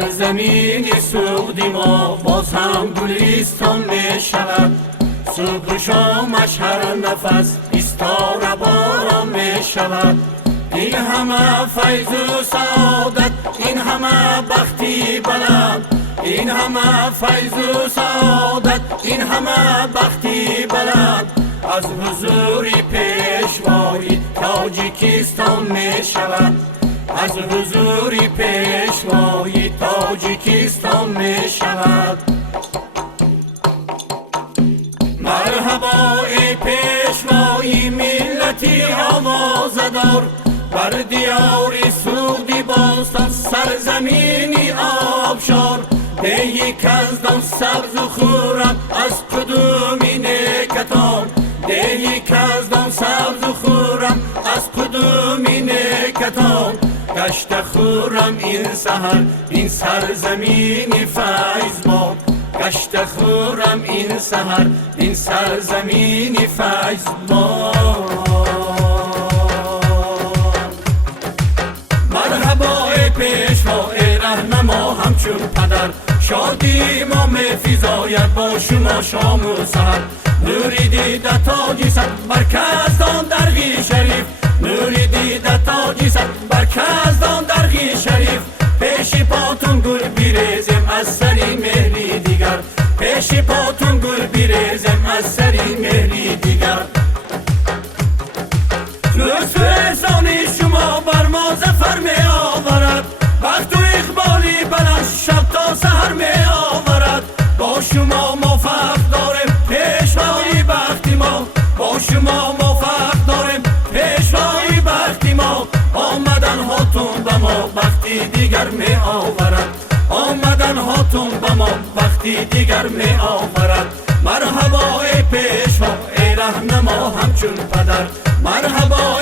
سرزمین سعودی ما باز هم گلستان می شود. صبح و شامش هر نفس ایستار باران می شود. این همه فیض و سعادت، این همه بختی بلند، این همه فیض و سعادت، این همه بختی بلند از حضور پیشوای تاجیکستان می شود. از حضور پیشوای تاجیکستان می شود. مرحبا ای پیشوای ملتی آوازدار، بر دیار سعودی باستان سرزمینی آبشار. به یک کزدان سبز و خورم از کدومی نکتان، به یک کزدان سبز و خورم از کدومی نکتان. گشت خورم این سحر این سرزمینی فیض باد، گشت خورم این سحر این سرزمینی فیض باد. مرحبا ای پیشوا ای رهنما همچون پدر، شادی ما می‌فزاید با شما شام و سحر. نوری دیده تاجی صد بر کزدان درگی شریف، نوری دیده تاجی صد بر کزدان درگی شریف. پیش پاتون گل بیریزم از سری مهری دیگر، پیش پاتون گل بیریزم از سری مهری دیگر. لطف و احسان شما بر ما ظفر می آورد، وقت و اقبالی بلند شب تا سحر می آورد. با شما موفق داریم پیشوای بختی ما، با شما موفق داریم پیشوای بختی ما. آمدن هاتون به ما بختی دیگر می آورد، آمدن هاتون به ما بختی دیگر می آورد. مرحبا ای پیشوا ای رهنما همچون پدر، مرحبا